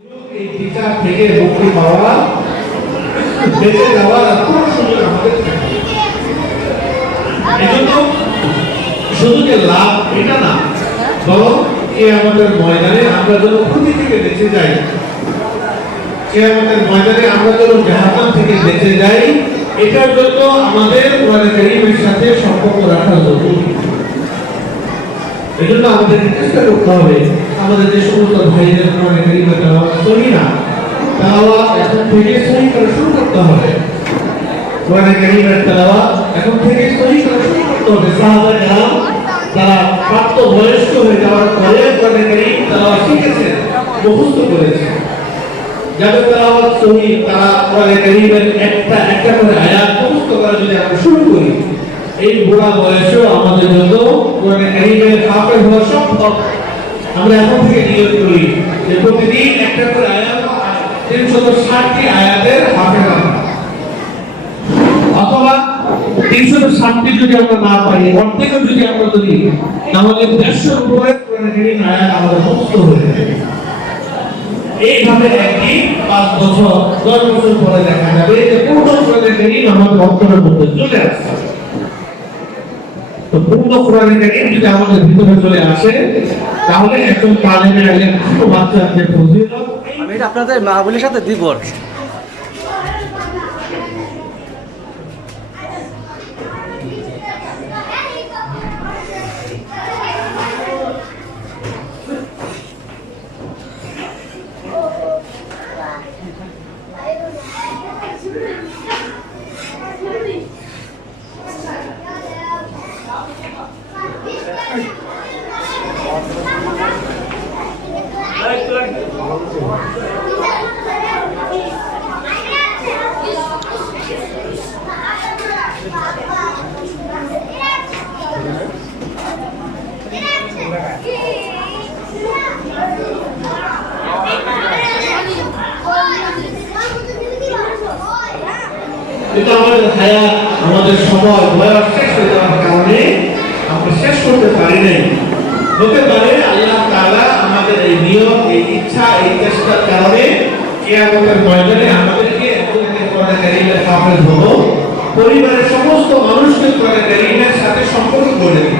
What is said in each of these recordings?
এই বিচার থেকে মুক্তি পাওয়া, বেঁচে যাওয়ার কোনো সুযোগ আমাদের থাকে। এজন্য শুধু যে লাভ এটা না, বরং কিয়ামতের ময়দানে আমরা যেন ক্ষতি থেকে বেঁচে যাই, কিয়ামতের ময়দানে আমরা যেন জাহান্নাম থেকে বেঁচে যাই, এটার জন্য আমাদের কোরআন কারীমের সাথে সম্পর্ক রাখা জরুরি। এজন্য আমাদের চেষ্টা করতে হবে আমাদের যে সমস্ত ভাইদের কোরআন কারীমের তেলাওয়াত সহি না, তেলাওয়াত এখন থেকে সহি করে শুরু করতে হবে। কোরআন কারীমের তেলাওয়াত এখন থেকে সহি করে শুরু করতে হবে। সাহাবায়ে কেরাম তারা প্রাপ্ত বয়স্ক হয়ে যাওয়ার পরে কোরআন কারীম তেলাওয়াত শিখেছেন, মুখস্থ করেছেন। যাদের তেলাওয়াত সহি, তারা কোরআন কারীমের একটা করে আয়াত মুখস্থ করা যদি আমরা শুরু করি, এই বুড়া বয়সেও আমাদের জন্য কোরআন কারীমের হাফেজ হওয়া সম্ভব। আমরা এখন থেকে নিয়ত করি যে প্রতিদিন একটা করে আয়াত, 360টি আয়াতের হাফেজ আমরা, অথবা 360টি যদি আমরা না পারি, অর্ধেকও যদি আমরা ধরি, তাহলে 150 উপরে কোরআন কারীম আয়াত আমাদের মুখস্থ হয়ে যাবে। এইভাবে একদিন 5 বছর 10 বছর পরে দেখা যাবে যে পুরো কোরআন কারীম আমাদের অন্তরের মধ্যে চলে আসছে। তো পূর্ণ কোরআন কারীম যদি আমাদের ভিতরে চলে আসে, তাহলে একজন তালেবে ইলম ছোট বাচ্চাকে ফজিলত। আমি এটা আপনাদের মাহবুবের সাথে দিব। কিন্তু আমাদের হায়াত, আমাদের সময় বয়স শেষ হয়ে যাওয়ার কারণে আমরা শেষ করতে পারি নাই। হতে পারে আল্লাহ তাআলা আমাদের এই নিয়ম, এই ইচ্ছা, এই চেষ্টার কারণে কিয়ামতের ময়দানে আমাদেরকে কোরআন কারীমের হাফেজ হব, পরিবারের সমস্ত মানুষকে কোরআন কারীমের সাথে সম্পর্ক করে দিব।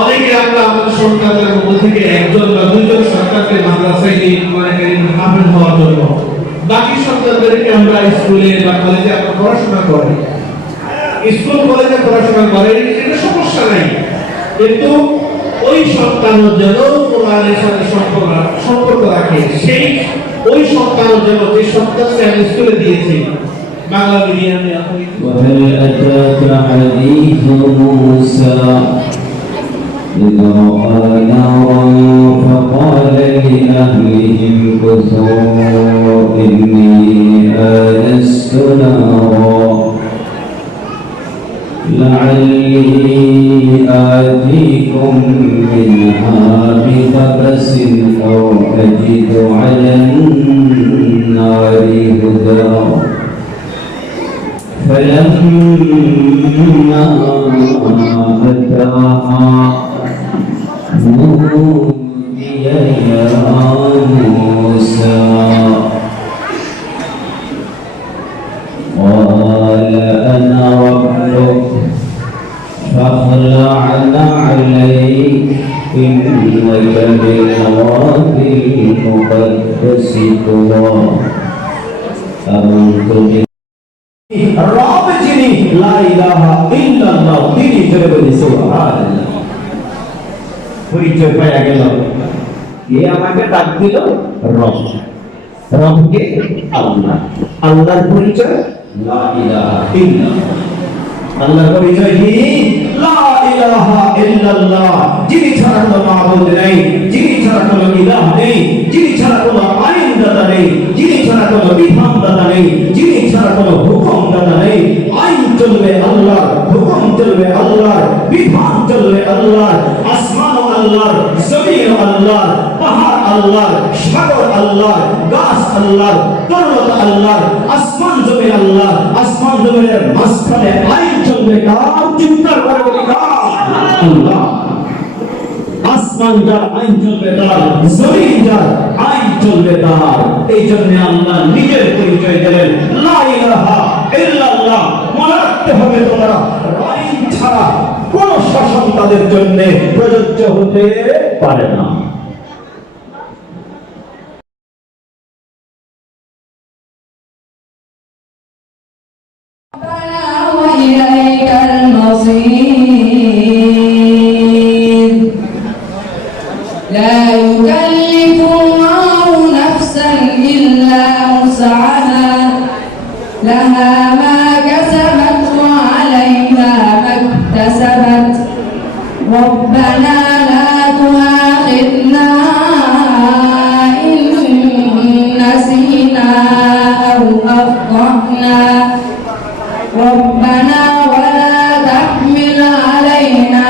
অনেকে আমরা আমাদের সন্তানদের মধ্যে থেকে একজন বা দুইজন সন্তানকে মাদ্রাসায় নিয়ে কোরআন কারীমের হাফেজ হওয়ার জন্য, বাকি সন্তানদেরকে আমরা স্কুলে বা কলেজে আমরা পড়াশোনা করি, স্কুল কলেজে পড়াশোনা করে, এটা সমস্যা নাই। কিন্তু ওই সন্তানের জন্য কোরআনের সাথে সম্পর্ক রাখে, সেই ওই সন্তানের জন্য যে সন্তানকে আমি স্কুলে দিয়েছি বাংলা মিডিয়ামে। وهل أتاك حديث موسى إذ رأى نارا فقال لأهلهم كثوا إني آنست نارا لعلي آتيكم منها بقبس أو أجد على النار هدى فلما أتاها نودي يا موسى قال أنا ربك فاخلع عليك إنك بالوادي المقدس طوى آمنت রব যিনি লা ইলাহা ইল্লাল্লাহ, তিনি জোরে বলি সুবহানাল্লাহ। পরিচয় পাওয়া গেল, কে আমাকে ডাক দিল? রব। রবকে আল্লাহ, আল্লাহর পরিচয় লা ইলাহা ইল্লাল্লাহ। আল্লাহর পরিচয় কি? লা ইলাহা ইল্লাল্লাহ, যিনি ছাড়া কোনো মাবুদ নেই, যিনি ছাড়া কোনো ইলাহ নেই, যিনি ছাড়া কোনো আইন দাতা নেই, যিনি ছাড়া কোনো বিধান দাতা নেই, যিনি ছাড়া কোনো হুকুম দাতা নেই। আইন চলবে আল্লাহর, হুকুম চলবে আল্লাহর, বিধান চলবে আল্লাহর। আসমান আল্লাহর, জমিন আল্লাহর, পাহাড় আল্লাহর, সাগর আল্লাহর, গাছ আল্লাহর, পর্বত আল্লাহর, আসমান জমিন আল্লাহর। আসমান জমিনের মাঝখানে আইন চলবে কার? চিন্তার করে বলি কার? আল্লাহ। আসমান যার আইন চলবে তার, জমিন যার আইন চলবে তার। এই জন্য আল্লাহ নিজের পরিচয় দিলেন, লা ইলাহা ইল্লাল্লাহ। মনে রাখতে হবে তোমরা রাইট ছাড়া কোন শাসন তাদের জন্য প্রযোজ্য হতে পারে না। وإليك المصير لا يكلف الله نفسا إلا وسعها لها ما كسبت وعليها ما اكتسبت ربنا لا تؤاخذنا إن نسينا أو أخطأنا ربنا ولا تحمل علينا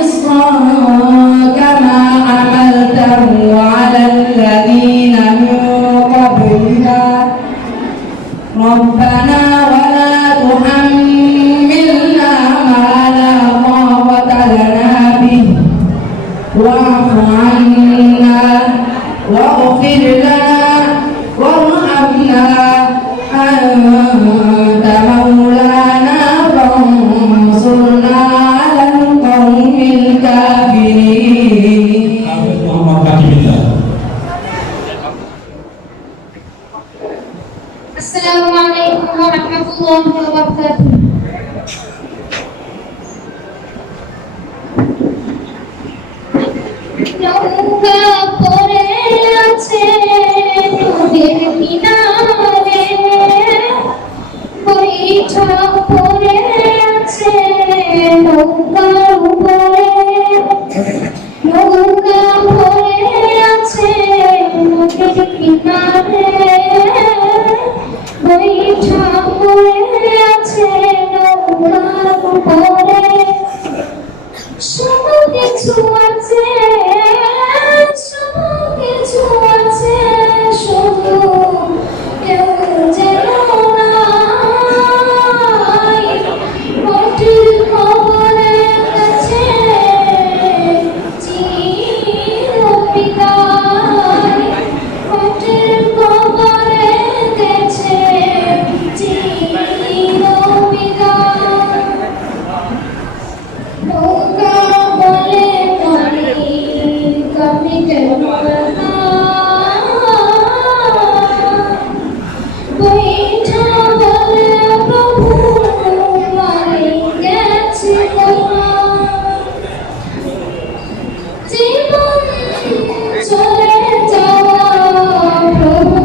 إصرا كما حملته على الذين من قبلنا ربنا ولا تحملنا ما لا طاقة لنا به واعف عنا واغفر لنا وارحمنا أنت مولانا فانصرنا على القوم الكافرين. السلام عليكم ورحمة الله وبركاته. নৌকা পড়ে আছে নদীর কিনারে বৈঠা পড়ে আছে নৌকার উপরে নৌকা পড়ে আছে নদীর কিনারে বৈঠা পড়ে আছে নৌকার উপরে সব কিছু আছে সব কিছু আছে শুধু কেউ যেন নাই মাটির খবরে গেছে চিরবিদায় মাটির খবরে গেছে চিরবিদায় নৌকা বলে কবি কেনা বৈঠা বলে প্রভু মারি গেছে জীবন চলে যাওয়া প্রভু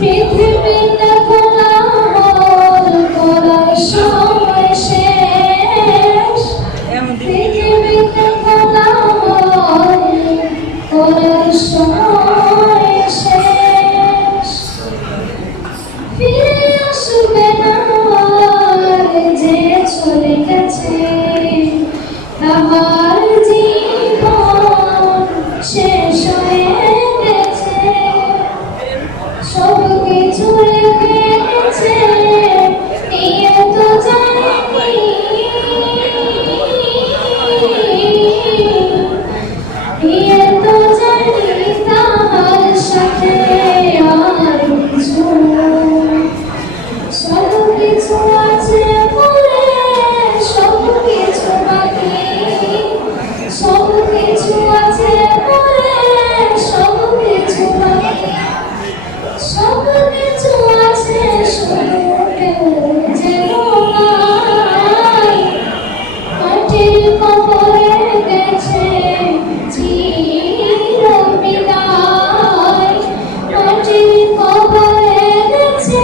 পৃথিবীতে কোলাহল করার সময় শেষ পৃথিবীতে কোলাহল করার সময় শেষ ফিরে আসবে না যে চলে গেছে তাহার জীবন শেষ হয়ে গেছে সব কিছু রেখে গেছে নিয়ে তো জানি নিয়ে তো জানি তাহার সাথে আর কিছু সব কিছু আছে পরে সব কিছু বাকি সব কিছু আছে পরে সব কিছু বাকি সব কিছু আছে শুধু কেউ যেন নাই মাটির কবরে গেছে চিরবিদায় মাটির কবরে গেছে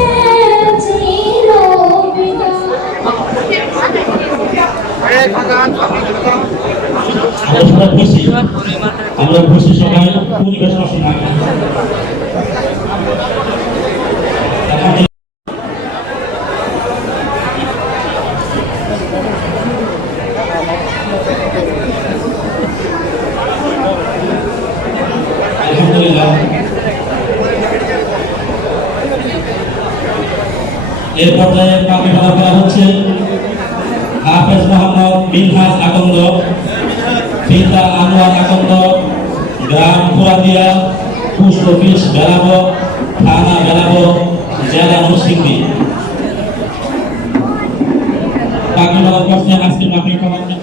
আমরা খুশি সবাই পরিবেশন শোনাই আলহামদুলিল্লাহ এর পর্যায়ে পাখি খেলা করা হচ্ছে হাফেজ মোহাম্মদ বিনহাজ আকন্দ পিতা আনোয়ার আকন্দ, গ্রাম পুরাদিয়া, পোস্ট অফিস বেলাবো, থানা বেলাবো, জেলা মুসলিমী। বাকি প্রশ্নের আজকে আপনি খবর নেন।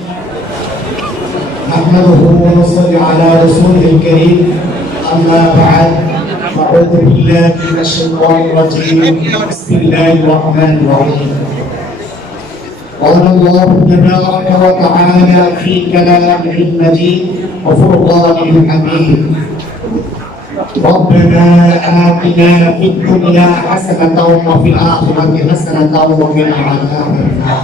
نحمده ونصلي على رسوله الكريم أما بعد فأعوذ بالله من الشيطان الرجيم بسم الله الرحمن الرحيم قال الله تبارك وتعالى في كلامه المجيد وفرقانه الحميد ربنا آتنا في الدنيا حسنة وفي الآخرة حسنة وقنا عذاب النار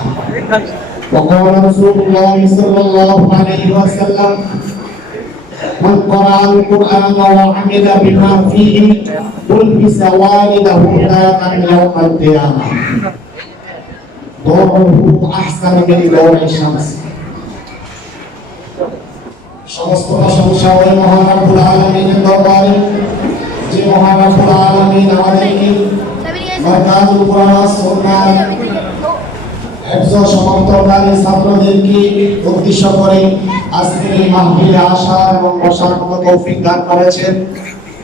وقال رسول الله صلى الله عليه وسلم من قرأ القرآن وعمل بما فيه ألبس والده نارا يوم القيامة ضوءه أحسن من ضوء الشمس সমস্ত প্রশংসা ওই মহান রব্বুল আলামিনের দরবারে যে মহান রব্বুল আলামিন আমাদেরকে মারকাজুল কোরআন ওয়াস সুন্নাহ একজন সমান্তরালী ছাত্রদেরকে উদ্দেশ্য করে আজকের এই মাহফিলে আসার এবং বসার মতো তৌফিক দান করেছেন,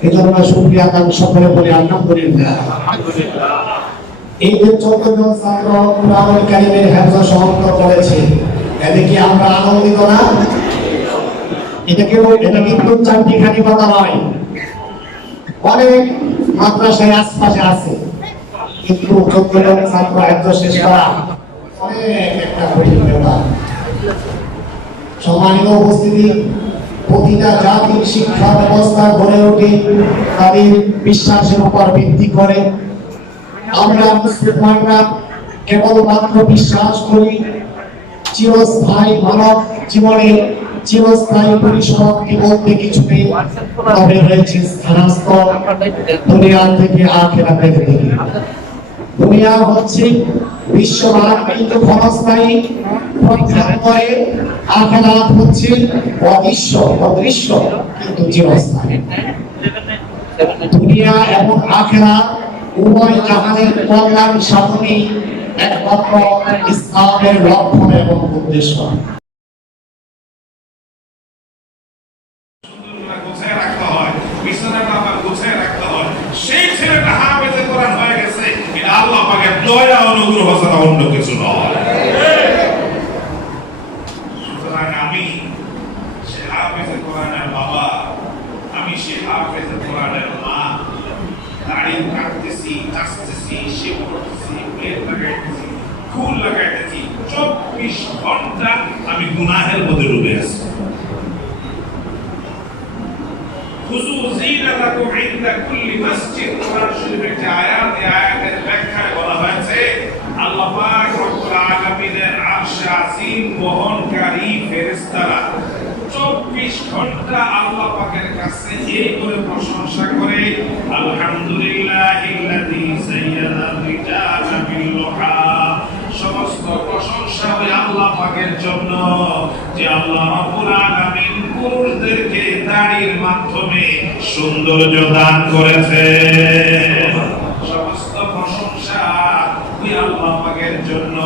এজন্য শুকরিয়া তার সকলে বলে আলহামদুলিল্লাহ। এই যে 14 জন ছাত্র কুরআনুল কারীমের হিফজ সমাপ্ত করেছে, এতে কি আমরা আনন্দিত না? এটা কিন্তু চারটিখানি কথা নয়, অনেক মাদ্রাসায় আশপাশে আছে, কিন্তু 14 জন ছাত্র হিফজ শেষ করা অনেক একটা কঠিন ব্যাপার। সম্মানিত উপস্থিতি, প্রতিটা জাতির শিক্ষা ব্যবস্থা গড়ে ওঠে তাদের বিশ্বাসের উপর ভিত্তি করে। আমরা মুসলমানরা কেবলমাত্র বিশ্বাস করি চিরস্থায়ী মানব জীবনে চিরস্থায়ী পরিসমাপ্তি বলতে কিছু নেই, তবে রয়েছে স্থানান্তর দুনিয়া থেকে আখিরাতের দিকে। দুনিয়া হচ্ছে বিশ্ববাদ কিন্তু ক্ষণস্থায়ী, পরে আখিরাত হচ্ছে অদৃশ্য কিন্তু চিরস্থায়ী। দুনিয়া এবং আখিরাত উভয় জাহানের কল্যাণ সাধনই একমাত্র ইসলামের লক্ষ্য এবং উদ্দেশ্য। সেই ছেলেটা হাফেজে কোরআন হয়ে গেছে, এটা আল্লাহ পাকের দয়া অনুগ্রহ ছাড়া অন্য কিছু নয়। সুতরাং আমি সে হাফেজে কোরআনের বাবা, আমি সে হাফেজে কোরআনের মা, দাড়ি কাটতেছি, কাটতেছি, শেভ করতেছি, প্লেট লাগাইতেছি, ফুল লাগাইতেছি, 24 ঘন্টা আমি গুনাহের মধ্যে ডুবে আছি। খুযু যীনাতাকুম ইনদা কুল্লি মসজিদ, কোরআন শরীফের যে আয়াতের ব্যাখ্যায় বলা হয়েছে আল্লাহ পাক রব্বুল আলামিনের আরশে আজিম বহনকারী ফেরেশতারা 24 ঘন্টা আল্লাহ পাকের কাছে এই করে প্রশংসা করে, আলহামদুলিল্লাহিল্লাযী সাইয়্যাদা রিজালা বিল লুহা। সমস্ত প্রশংসা ওই আল্লাহ পাকের জন্য যে আল্লাহ রাব্বুল আলামিন পুরুষদেরকে দাড়ির মাধ্যমে সৌন্দর্য দান করেছে। সমস্ত প্রশংসা ওই আল্লাহ পাকের জন্য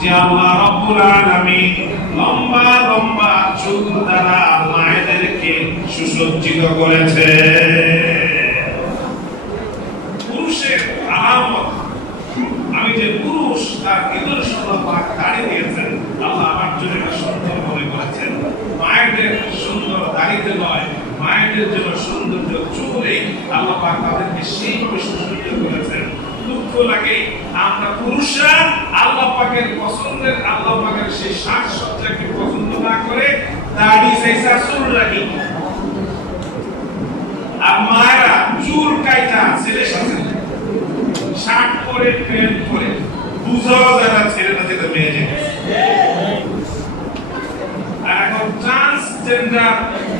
যে আল্লাহ রাব্বুল আলামিন লম্বা লম্বা চুল দ্বারা মায়েদেরকে সুসজ্জিত করেছে। পুরুষের আলামত, আমি যে পুরুষ তার নিদর্শন পাক দাড়ি দিয়েছেন, আল্লাহ আমার জন্য এটা সুন্দর মনে করেছেন। মায়েদের সুন্দর দাড়িতে নয়, মায়েদের জন্য সৌন্দর্য চুলে আল্লাহ পাক তাদেরকে সেইভাবে সুসজ্জিত করেছেন। দুঃখ লাগে আমরা পুরুষরা আল্লাহ পাকের পছন্দের, আল্লাহ পাকের সেই সাজসজ্জাকে পছন্দ না করে দাড়ি চাইছা চুল রাখি, আর মায়েরা চুল কাইটা ছেলের সাথে শার্ট পরে প্যান্ট পরে বুঝাও যারা ছেলেরা যেটা মেয়ে যায়। আর এখন ট্রান্সজেন্ডার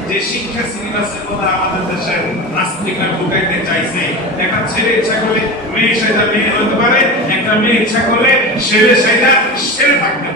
যে শিক্ষা সিলেবাসের মধ্যে আমাদের দেশে নাস্তিকরা ঢুকাইতে চাইছে, একটা ছেলে ইচ্ছা করলে মেয়ে সেটা মেয়ে হতে পারে, একটা মেয়ে ইচ্ছা করলে ছেলে সেটা ছেলে থাকতে